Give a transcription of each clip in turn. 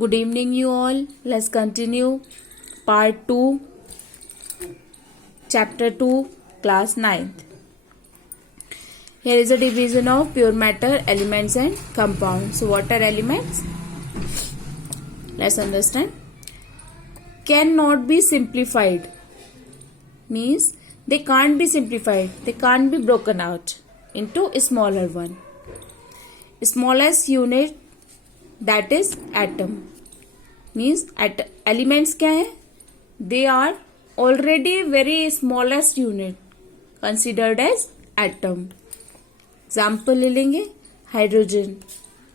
Good evening, you all. Let's continue part 2, chapter 2, class 9th. Here is a division of pure matter, elements and compounds. So what are elements? Let's understand. Cannot be simplified means they can't be simplified. They can't be broken out into a smaller one. Smallest unit, that is atom. Means elements क्या है? They are already very smallest unit considered as atom. Example ले लेंगे hydrogen,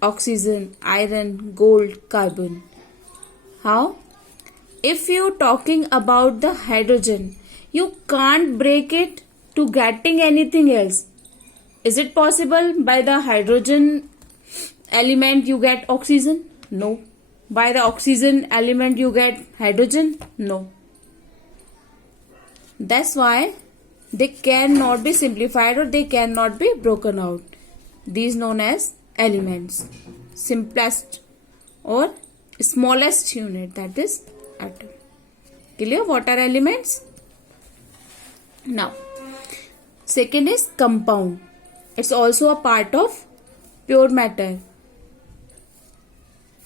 oxygen, iron, gold, carbon. How? If you talking about the hydrogen, you can't break it to getting anything else. Is it possible by the hydrogen element you get oxygen? No. By the oxygen element you get hydrogen? No. That's why they cannot be simplified or they cannot be broken out. These known as elements. Simplest or smallest unit, that is atom. Clear? What are elements? Now, second is compound. It's also a part of pure matter.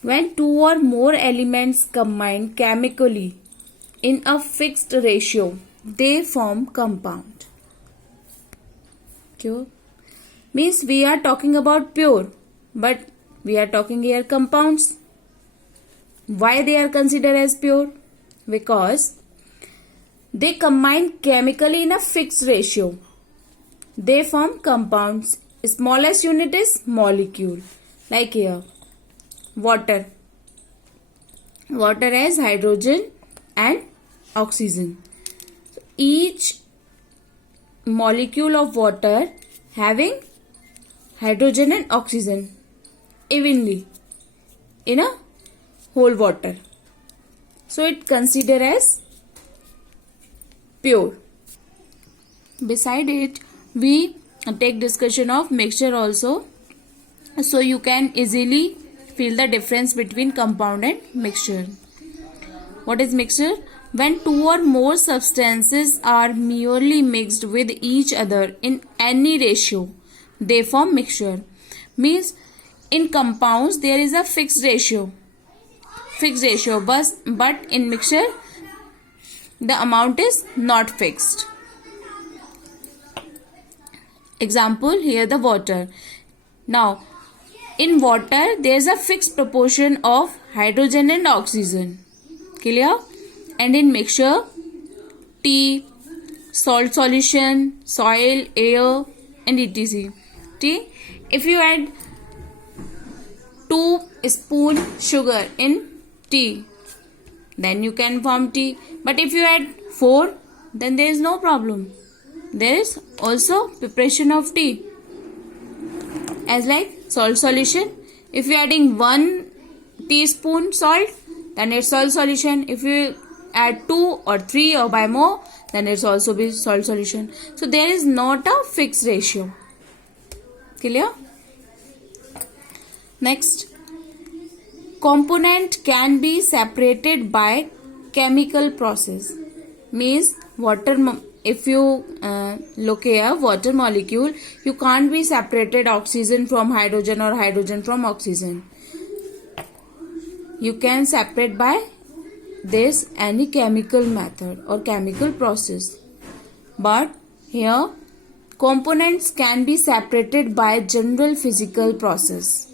When two or more elements combine chemically in a fixed ratio, they form compound. Pure means we are talking about pure, but we are talking here compounds. Why they are considered as pure? Because they combine chemically in a fixed ratio. They form compounds. Smallest unit is molecule. Like here, water. Water has hydrogen and oxygen. So each molecule of water having hydrogen and oxygen evenly in a whole water. So it considered as pure. Beside it, we take discussion of mixture also, so you can easily feel the difference between compound and mixture. What is mixture? When two or more substances are merely mixed with each other in any ratio, they form mixture. Means in compounds there is a fixed ratio, but in mixture the amount is not fixed. Example, here the water. Now, in water, there is a fixed proportion of hydrogen and oxygen. Clear? And in mixture, tea, salt solution, soil, air, and etc. Tea. If you add 2 spoon sugar in tea, then you can form tea. But if you add 4, then there is no problem. There is also preparation of tea. As like salt solution, if you are adding 1 teaspoon salt, then it's salt solution. If you add 2 or 3 or by more, then it's also be salt solution. So there is not a fixed ratio. Clear? Next, component can be separated by chemical process. Means water. If you look here, water molecule, you can't be separated oxygen from hydrogen or hydrogen from oxygen. You can separate by this any chemical method or chemical process. But here, components can be separated by general physical process.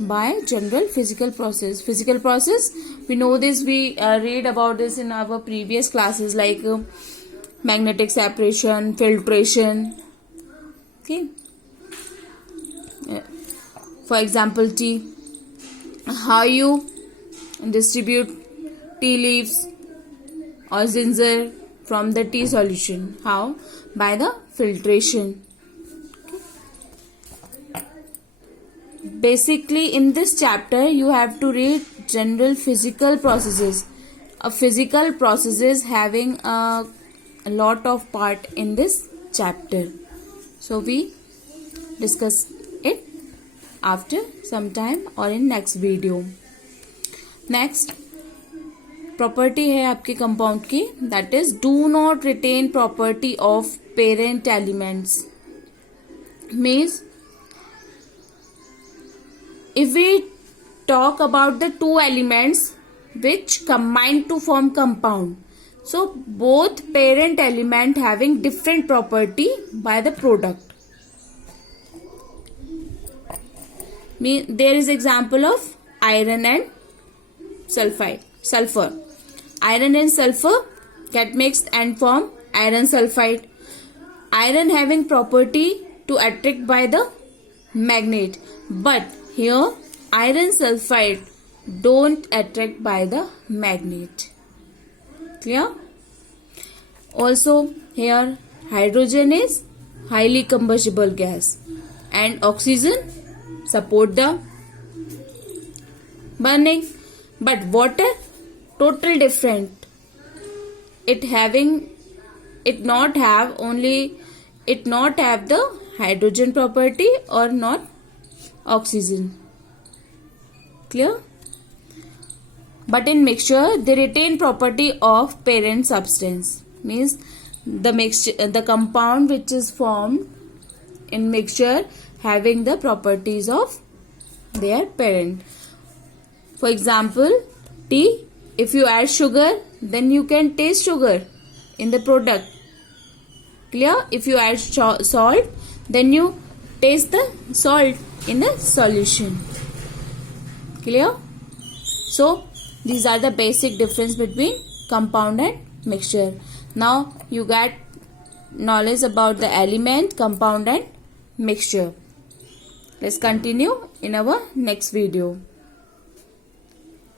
By general physical process. Physical process, we know this, we read about this in our previous classes like magnetic separation, filtration. Okay. For example, tea. How you distribute tea leaves or ginger from the tea solution? How? By the filtration. Okay. Basically, in this chapter, you have to read general physical processes. A physical processes having a lot of part in this chapter. So we discuss it after some time or in next video. Next property है आपके compound की, that is do not retain property of parent elements. Means if we talk about the two elements which combine to form compound, so both parent element having different property by the product. There is example of iron and sulfur. Iron and sulfur get mixed and form iron sulfide. Iron having property to attract by the magnet, but here iron sulfide don't attract by the magnet. Clear? Also here hydrogen is highly combustible gas and oxygen support the burning, but water totally different. It not have the hydrogen property or not oxygen. Clear? But in mixture they retain property of parent substance. Means the compound which is formed in mixture having the properties of their parent. For example, tea, if you add sugar then you can taste sugar in the product. Clear? If you add salt then you taste the salt in the solution. Clear? So these are the basic difference between compound and mixture. Now you get knowledge about the element, compound and mixture. Let's continue in our next video.